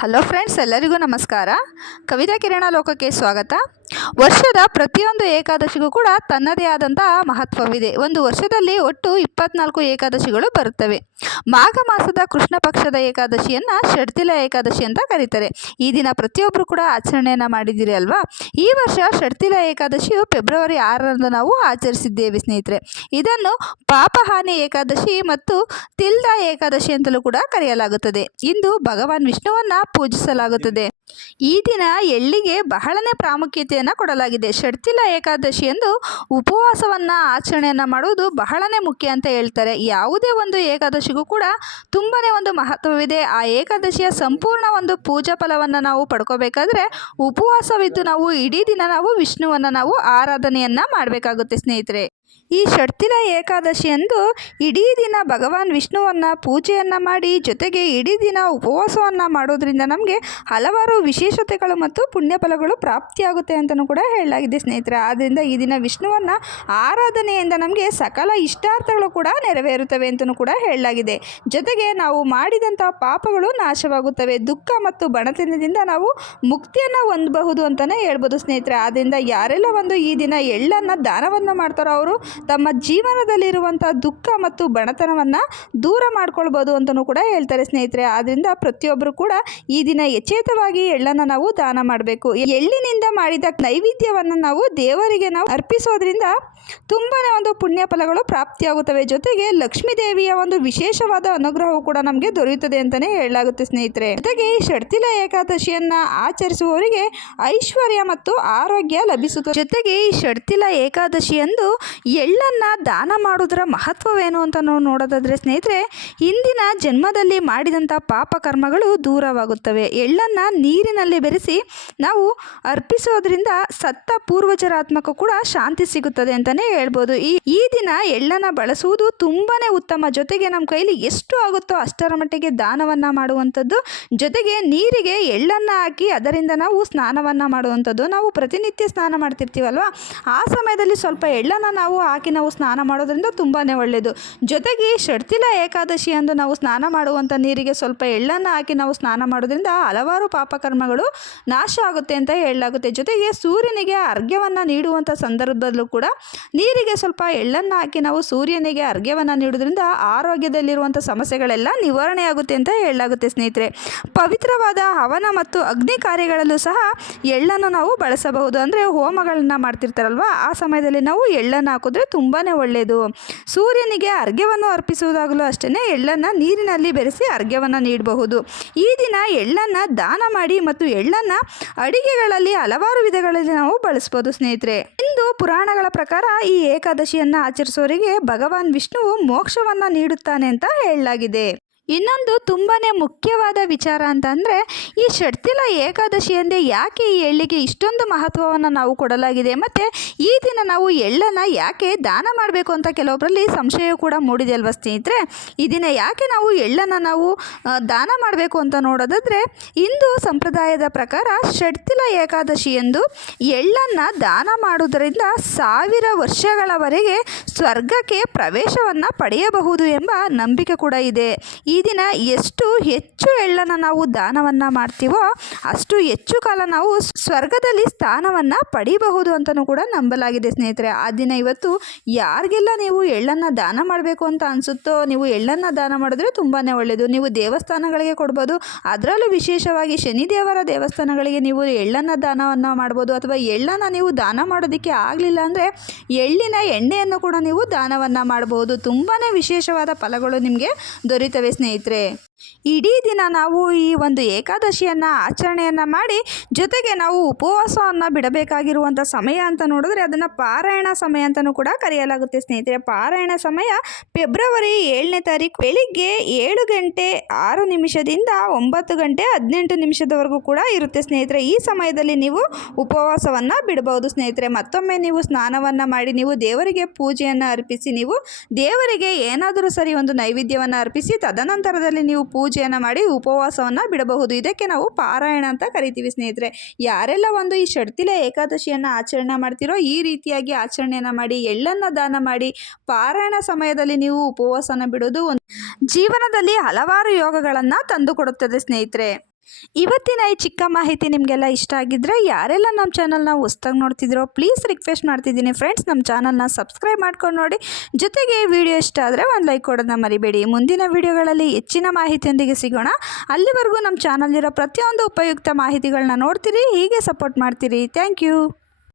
Hello friends ಎಲ್ಲರಿಗೂ ನಮಸ್ಕಾರ. ಕವಿತಾ ಕಿರಣ ಲೋಕಕ್ಕೆ ಸ್ವಾಗತ. ವರ್ಷದ ಪ್ರತಿಯೊಂದು ಏಕಾದಶಿಗೂ ಕೂಡ ತನ್ನದೇ ಆದಂತಹ ಮಹತ್ವವಿದೆ. ಒಂದು ವರ್ಷದಲ್ಲಿ ಒಟ್ಟು ಇಪ್ಪತ್ನಾಲ್ಕು ಏಕಾದಶಿಗಳು ಬರುತ್ತವೆ. ಮಾಘ ಮಾಸದ ಕೃಷ್ಣ ಪಕ್ಷದ ಏಕಾದಶಿಯನ್ನು ಷಡ್ತಿಲ ಏಕಾದಶಿ ಅಂತ ಕರೀತಾರೆ. ಈ ದಿನ ಪ್ರತಿಯೊಬ್ಬರು ಕೂಡ ಆಚರಣೆಯನ್ನು ಮಾಡಿದ್ದೀರಿ ಅಲ್ವಾ? ಈ ವರ್ಷ ಷಡ್ತಿಲ ಏಕಾದಶಿಯು ಫೆಬ್ರವರಿ ಆರರಂದು ನಾವು ಆಚರಿಸಿದ್ದೇವೆ ಸ್ನೇಹಿತರೆ. ಇದನ್ನು ಪಾಪಹಾನಿ ಏಕಾದಶಿ ಮತ್ತು ತಿಲ್ದ ಏಕಾದಶಿ ಅಂತಲೂ ಕೂಡ ಕರೆಯಲಾಗುತ್ತದೆ. ಇಂದು ಭಗವಾನ್ ವಿಷ್ಣುವನ್ನ ಪೂಜಿಸಲಾಗುತ್ತದೆ. ಈ ದಿನ ಎಳ್ಳಿಗೆ ಬಹಳನೇ ಪ್ರಾಮುಖ್ಯತೆಯನ್ನು ಕೊಡಲಾಗಿದೆ. ಷಡ್ತಿಲ ಏಕಾದಶಿ ಎಂದು ಉಪವಾಸವನ್ನು ಆಚರಣೆಯನ್ನು ಮಾಡುವುದು ಬಹಳನೇ ಮುಖ್ಯ ಅಂತ ಹೇಳ್ತಾರೆ. ಯಾವುದೇ ಒಂದು ಏಕಾದಶಿಗೂ ಕೂಡ ತುಂಬಾ ಒಂದು ಮಹತ್ವವಿದೆ. ಆ ಏಕಾದಶಿಯ ಸಂಪೂರ್ಣ ಒಂದು ಪೂಜಾ ಫಲವನ್ನು ನಾವು ಪಡ್ಕೋಬೇಕಾದ್ರೆ ಉಪವಾಸವಿದ್ದು ನಾವು ಇಡೀ ದಿನ ನಾವು ವಿಷ್ಣುವನ್ನು ನಾವು ಆರಾಧನೆಯನ್ನು ಮಾಡಬೇಕಾಗುತ್ತೆ ಸ್ನೇಹಿತರೆ. ಈ ಷಡ್ತಿಲ ಏಕಾದಶಿಯಂದು ಇಡೀ ದಿನ ಭಗವಾನ್ ವಿಷ್ಣುವನ್ನು ಪೂಜೆಯನ್ನು ಮಾಡಿ ಜೊತೆಗೆ ಇಡೀ ದಿನ ಉಪವಾಸವನ್ನು ಮಾಡೋದ್ರಿಂದ ನಮಗೆ ಹಲವಾರು ವಿಶೇಷತೆಗಳು ಮತ್ತು ಪುಣ್ಯಫಲಗಳು ಪ್ರಾಪ್ತಿಯಾಗುತ್ತೆ ಅಂತಲೂ ಕೂಡ ಹೇಳಲಾಗಿದೆ ಸ್ನೇಹಿತರೆ. ಆದ್ದರಿಂದ ಈ ದಿನ ವಿಷ್ಣುವನ್ನು ಆರಾಧನೆಯಿಂದ ನಮಗೆ ಸಕಲ ಇಷ್ಟಾರ್ಥಗಳು ಕೂಡ ನೆರವೇರುತ್ತವೆ ಅಂತಲೂ ಕೂಡ ಹೇಳಲಾಗಿದೆ. ಜೊತೆಗೆ ನಾವು ಮಾಡಿದಂಥ ಪಾಪಗಳು ನಾಶವಾಗುತ್ತವೆ. ದುಃಖ ಮತ್ತು ಬಣತನದಿಂದ ನಾವು ಮುಕ್ತಿಯನ್ನು ಹೊಂದಬಹುದು ಅಂತಲೇ ಹೇಳ್ಬೋದು ಸ್ನೇಹಿತರೆ. ಆದ್ದರಿಂದ ಯಾರೆಲ್ಲ ಒಂದು ಈ ದಿನ ಎಳ್ಳನ್ನು ದಾನವನ್ನು ಮಾಡ್ತಾರೋ ಅವರು ತಮ್ಮ ಜೀವನದಲ್ಲಿರುವಂಥ ದುಃಖ ಮತ್ತು ಬಣತನವನ್ನು ದೂರ ಮಾಡ್ಕೊಳ್ಬೋದು ಅಂತಲೂ ಕೂಡ ಹೇಳ್ತಾರೆ ಸ್ನೇಹಿತರೆ. ಆದ್ದರಿಂದ ಪ್ರತಿಯೊಬ್ಬರು ಕೂಡ ಈ ದಿನ ಎಚೇತವಾಗಿ ಎಳ್ಳನ್ನು ನಾವು ದಾನ ಮಾಡಬೇಕು. ಎಳ್ಳಿನಿಂದ ಮಾಡಿದ ನೈವೇದ್ಯವನ್ನು ನಾವು ದೇವರಿಗೆ ನಾವು ಅರ್ಪಿಸೋದ್ರಿಂದ ತುಂಬಾ ಒಂದು ಪುಣ್ಯ ಫಲಗಳು ಪ್ರಾಪ್ತಿಯಾಗುತ್ತವೆ. ಜೊತೆಗೆ ಲಕ್ಷ್ಮೀ ದೇವಿಯ ಒಂದು ವಿಶೇಷವಾದ ಅನುಗ್ರಹವು ಕೂಡ ನಮಗೆ ದೊರೆಯುತ್ತದೆ ಅಂತಲೇ ಹೇಳಲಾಗುತ್ತೆ ಸ್ನೇಹಿತರೆ. ಜೊತೆಗೆ ಈ ಷಡ್ತಿಲ ಏಕಾದಶಿಯನ್ನ ಆಚರಿಸುವವರಿಗೆ ಐಶ್ವರ್ಯ ಮತ್ತು ಆರೋಗ್ಯ ಲಭಿಸುತ್ತದೆ. ಜೊತೆಗೆ ಈ ಷಡ್ತಿಲ ಏಕಾದಶಿಯಂದು ಎಳ್ಳನ್ನು ದಾನ ಮಾಡೋದರ ಮಹತ್ವವೇನು ಅಂತ ನಾವು ನೋಡೋದಾದ್ರೆ ಸ್ನೇಹಿತರೆ, ಇಂದಿನ ಜನ್ಮದಲ್ಲಿ ಮಾಡಿದಂಥ ಪಾಪ ಕರ್ಮಗಳು ದೂರವಾಗುತ್ತವೆ. ಎಳ್ಳನ್ನು ನೀರಿನಲ್ಲಿ ಬೆರೆಸಿ ನಾವು ಅರ್ಪಿಸೋದ್ರಿಂದ ಸತ್ತ ಪೂರ್ವಜರಾತ್ಮಕ ಕೂಡ ಶಾಂತಿ ಸಿಗುತ್ತದೆ ಅಂತಲೇ ಹೇಳ್ಬೋದು. ಈ ಈ ದಿನ ಎಳ್ಳನ್ನು ಬಳಸುವುದು ತುಂಬಾ ಉತ್ತಮ. ಜೊತೆಗೆ ನಮ್ಮ ಕೈಲಿ ಎಷ್ಟು ಆಗುತ್ತೋ ಅಷ್ಟರ ಮಟ್ಟಿಗೆ ದಾನವನ್ನು ಮಾಡುವಂಥದ್ದು. ಜೊತೆಗೆ ನೀರಿಗೆ ಎಳ್ಳನ್ನು ಹಾಕಿ ಅದರಿಂದ ನಾವು ಸ್ನಾನವನ್ನು ಮಾಡುವಂಥದ್ದು. ನಾವು ಪ್ರತಿನಿತ್ಯ ಸ್ನಾನ ಮಾಡ್ತಿರ್ತೀವಲ್ವ? ಆ ಸಮಯದಲ್ಲಿ ಸ್ವಲ್ಪ ಎಳ್ಳನ್ನು ನಾವು ಹಾಕಿ ನಾವು ಸ್ನಾನ ಮಾಡೋದ್ರಿಂದ ತುಂಬಾ ಒಳ್ಳೆಯದು ಜೊತೆಗೆ ಷಡ್ತಿಲ ಏಕಾದಶಿ ಅಂದು ನಾವು ಸ್ನಾನ ಮಾಡುವಂಥ ನೀರಿಗೆ ಸ್ವಲ್ಪ ಎಳ್ಳನ್ನು ಹಾಕಿ ನಾವು ಸ್ನಾನ ಮಾಡೋದ್ರಿಂದ ಹಲವಾರು ಪಾಪಕರ್ಮಗಳು ನಾಶ ಆಗುತ್ತೆ ಅಂತ ಹೇಳಲಾಗುತ್ತೆ. ಜೊತೆಗೆ ಸೂರ್ಯನಿಗೆ ಅರ್ಘ್ಯವನ್ನು ನೀಡುವಂಥ ಸಂದರ್ಭದಲ್ಲೂ ಕೂಡ ನೀರಿಗೆ ಸ್ವಲ್ಪ ಎಳ್ಳನ್ನು ಹಾಕಿ ನಾವು ಸೂರ್ಯನಿಗೆ ಅರ್ಘ್ಯವನ್ನು ನೀಡೋದ್ರಿಂದ ಆರೋಗ್ಯದಲ್ಲಿರುವಂಥ ಸಮಸ್ಯೆಗಳೆಲ್ಲ ನಿವಾರಣೆಯಾಗುತ್ತೆ ಅಂತ ಹೇಳಲಾಗುತ್ತೆ ಸ್ನೇಹಿತರೆ. ಪವಿತ್ರವಾದ ಹವನ ಮತ್ತು ಅಗ್ನಿ ಕಾರ್ಯಗಳಲ್ಲೂ ಸಹ ಎಳ್ಳನ್ನು ನಾವು ಬಳಸಬಹುದು. ಅಂದರೆ ಹೋಮಗಳನ್ನು ಮಾಡ್ತಿರ್ತಾರಲ್ವ, ಆ ಸಮಯದಲ್ಲಿ ನಾವು ಎಳ್ಳನ್ನು ಹಾಕಿದ್ರೆ ತುಂಬಾ ಒಳ್ಳೆಯದು ಸೂರ್ಯನಿಗೆ ಅರ್ಘ್ಯವನ್ನು ಅರ್ಪಿಸುವುದಾಗಲೂ ಅಷ್ಟೇ ಎಳ್ಳನ್ನು ನೀರಿನಲ್ಲಿ ಬೆರೆಸಿ ಅರ್ಘ್ಯವನ್ನು ನೀಡಬಹುದು. ಈ ದಿನ ಎಳ್ಳನ್ನು ದಾನ ಮಾಡಿ ಮತ್ತು ಎಳ್ಳನ್ನು ಅಡಿಗೆಗಳಲ್ಲಿ ಹಲವಾರು ವಿಧಗಳಲ್ಲಿ ನಾವು ಬಳಸ್ಬೋದು ಸ್ನೇಹಿತರೆ. ಇಂದು ಪುರಾಣಗಳ ಪ್ರಕಾರ ಈ ಏಕಾದಶಿಯನ್ನು ಆಚರಿಸೋರಿಗೆ ಭಗವಾನ್ ವಿಷ್ಣುವು ಮೋಕ್ಷವನ್ನು ನೀಡುತ್ತಾನೆ ಅಂತ ಹೇಳಲಾಗಿದೆ. ಇನ್ನೊಂದು ತುಂಬಾ ಮುಖ್ಯವಾದ ವಿಚಾರ ಅಂತಂದರೆ, ಈ ಷಡ್ತಿಲ ಏಕಾದಶಿ ಎಂದೇ ಯಾಕೆ ಈ ಎಳ್ಳಿಗೆ ಇಷ್ಟೊಂದು ಮಹತ್ವವನ್ನು ನಾವು ಕೊಡಲಾಗಿದೆ? ಮತ್ತು ಈ ದಿನ ನಾವು ಎಳ್ಳನ್ನು ಯಾಕೆ ದಾನ ಮಾಡಬೇಕು ಅಂತ ಕೆಲವೊಬ್ಬರಲ್ಲಿ ಸಂಶಯ ಕೂಡ ಮೂಡಿದೆ ಅಲ್ವ ಸ್ನೇಹಿತರೆ? ಈ ದಿನ ಯಾಕೆ ನಾವು ಎಳ್ಳನ್ನು ನಾವು ದಾನ ಮಾಡಬೇಕು ಅಂತ ನೋಡೋದಾದರೆ, ಹಿಂದೂ ಸಂಪ್ರದಾಯದ ಪ್ರಕಾರ ಷಡ್ತಿಲ ಏಕಾದಶಿ ಎಂದು ಎಳ್ಳನ್ನು ದಾನ ಮಾಡುವುದರಿಂದ ಸಾವಿರ ವರ್ಷಗಳವರೆಗೆ ಸ್ವರ್ಗಕ್ಕೆ ಪ್ರವೇಶವನ್ನು ಪಡೆಯಬಹುದು ಎಂಬ ನಂಬಿಕೆ ಕೂಡ ಇದೆ. ಈ ದಿನ ಎಷ್ಟು ಹೆಚ್ಚು ಎಳ್ಳನ್ನು ನಾವು ದಾನವನ್ನು ಮಾಡ್ತೀವೋ ಅಷ್ಟು ಹೆಚ್ಚು ಕಾಲ ನಾವು ಸ್ವರ್ಗದಲ್ಲಿ ಸ್ಥಾನವನ್ನು ಪಡೀಬಹುದು ಅಂತಲೂ ಕೂಡ ನಂಬಲಾಗಿದೆ ಸ್ನೇಹಿತರೆ. ಆ ದಿನ ಇವತ್ತು ಯಾರಿಗೆಲ್ಲ ನೀವು ಎಳ್ಳನ್ನು ದಾನ ಮಾಡಬೇಕು ಅಂತ ಅನಿಸುತ್ತೋ, ನೀವು ಎಳ್ಳನ್ನು ದಾನ ಮಾಡಿದ್ರೆ ತುಂಬಾ ಒಳ್ಳೆಯದು ನೀವು ದೇವಸ್ಥಾನಗಳಿಗೆ ಕೊಡ್ಬೋದು. ಅದರಲ್ಲೂ ವಿಶೇಷವಾಗಿ ಶನಿದೇವರ ದೇವಸ್ಥಾನಗಳಿಗೆ ನೀವು ಎಳ್ಳನ್ನು ದಾನವನ್ನು ಮಾಡ್ಬೋದು. ಅಥವಾ ಎಳ್ಳನ್ನು ನೀವು ದಾನ ಮಾಡೋದಕ್ಕೆ ಆಗಲಿಲ್ಲ ಅಂದರೆ ಎಳ್ಳಿನ ಎಣ್ಣೆಯನ್ನು ಕೂಡ ನೀವು ದಾನವನ್ನು ಮಾಡಬಹುದು ತುಂಬಾ ವಿಶೇಷವಾದ ಫಲಗಳು ನಿಮಗೆ ದೊರೀತವೆ ಸ್ನೇಹಿತರೆ. ಇಡೀ ದಿನ ನಾವು ಈ ಒಂದು ಏಕಾದಶಿಯನ್ನು ಆಚರಣೆಯನ್ನು ಮಾಡಿ ಜೊತೆಗೆ ನಾವು ಉಪವಾಸವನ್ನು ಬಿಡಬೇಕಾಗಿರುವಂಥ ಸಮಯ ಅಂತ ನೋಡಿದ್ರೆ ಅದನ್ನು ಪಾರಾಯಣ ಸಮಯ ಅಂತಲೂ ಕೂಡ ಕರೆಯಲಾಗುತ್ತೆ. ಸ್ನೇಹಿತರೆ, ಪಾರಾಯಣ ಸಮಯ ಫೆಬ್ರವರಿ ಏಳನೇ ತಾರೀಕು ಬೆಳಿಗ್ಗೆ ಏಳು ಗಂಟೆ ಆರು ನಿಮಿಷದಿಂದ ಒಂಬತ್ತು ಗಂಟೆ ಹದಿನೆಂಟು ನಿಮಿಷದವರೆಗೂ ಕೂಡ ಇರುತ್ತೆ. ಸ್ನೇಹಿತರೆ, ಈ ಸಮಯದಲ್ಲಿ ನೀವು ಉಪವಾಸವನ್ನು ಬಿಡಬಹುದು. ಸ್ನೇಹಿತರೆ, ಮತ್ತೊಮ್ಮೆ ನೀವು ಸ್ನಾನವನ್ನು ಮಾಡಿ ನೀವು ದೇವರಿಗೆ ಪೂಜೆಯನ್ನು ಅರ್ಪಿಸಿ ನೀವು ದೇವರಿಗೆ ಏನಾದರೂ ಸರಿ ಒಂದು ನೈವೇದ್ಯವನ್ನು ಅರ್ಪಿಸಿ ತದನಂತರದಲ್ಲಿ ನೀವು ಪೂಜೆಯನ್ನು ಮಾಡಿ ಉಪವಾಸವನ್ನು ಬಿಡಬಹುದು. ಇದಕ್ಕೆ ನಾವು ಪಾರಾಯಣ ಅಂತ ಕರಿತೀವಿ ಸ್ನೇಹಿತರೆ. ಯಾರೆಲ್ಲ ಒಂದು ಈ ಷಡ್ತಿಲ ಏಕಾದಶಿಯನ್ನು ಆಚರಣೆ ಮಾಡ್ತಿರೋ, ಈ ರೀತಿಯಾಗಿ ಆಚರಣೆಯನ್ನು ಮಾಡಿ, ಎಳ್ಳನ್ನು ದಾನ ಮಾಡಿ, ಪಾರಾಯಣ ಸಮಯದಲ್ಲಿ ನೀವು ಉಪವಾಸನ ಬಿಡೋದು ಒಂದು ಜೀವನದಲ್ಲಿ ಹಲವಾರು ಯೋಗಗಳನ್ನು ತಂದುಕೊಡುತ್ತದೆ ಸ್ನೇಹಿತರೆ. ಇವತ್ತಿನ ಈ ಚಿಕ್ಕ ಮಾಹಿತಿ ನಿಮಗೆಲ್ಲ ಇಷ್ಟ ಆಗಿದ್ರೆ ಯಾರೆಲ್ಲ ನಮ್ಮ ಚಾನಲ್ನ ಹೊಸ್ದಾಗಿ ನೋಡ್ತಿದ್ರೋ ಪ್ಲೀಸ್ ರಿಕ್ವೆಸ್ಟ್ ಮಾಡ್ತಿದ್ದೀನಿ ಫ್ರೆಂಡ್ಸ್ ನಮ್ಮ ಚಾನಲ್ನ ಸಬ್ಸ್ಕ್ರೈಬ್ ಮಾಡ್ಕೊಂಡು ನೋಡಿ. ಜೊತೆಗೆ ವಿಡಿಯೋ ಇಷ್ಟ ಆದರೆ ಒಂದು ಲೈಕ್ ಕೊಡೋದನ್ನ ಮರಿಬೇಡಿ. ಮುಂದಿನ ವಿಡಿಯೋಗಳಲ್ಲಿ ಹೆಚ್ಚಿನ ಮಾಹಿತಿಯೊಂದಿಗೆ ಸಿಗೋಣ. ಅಲ್ಲಿವರೆಗೂ ನಮ್ಮ ಚಾನಲ್ಲಿರೋ ಪ್ರತಿಯೊಂದು ಉಪಯುಕ್ತ ಮಾಹಿತಿಗಳನ್ನ ನೋಡ್ತೀರಿ, ಹೀಗೆ ಸಪೋರ್ಟ್ ಮಾಡ್ತೀರಿ. Thank you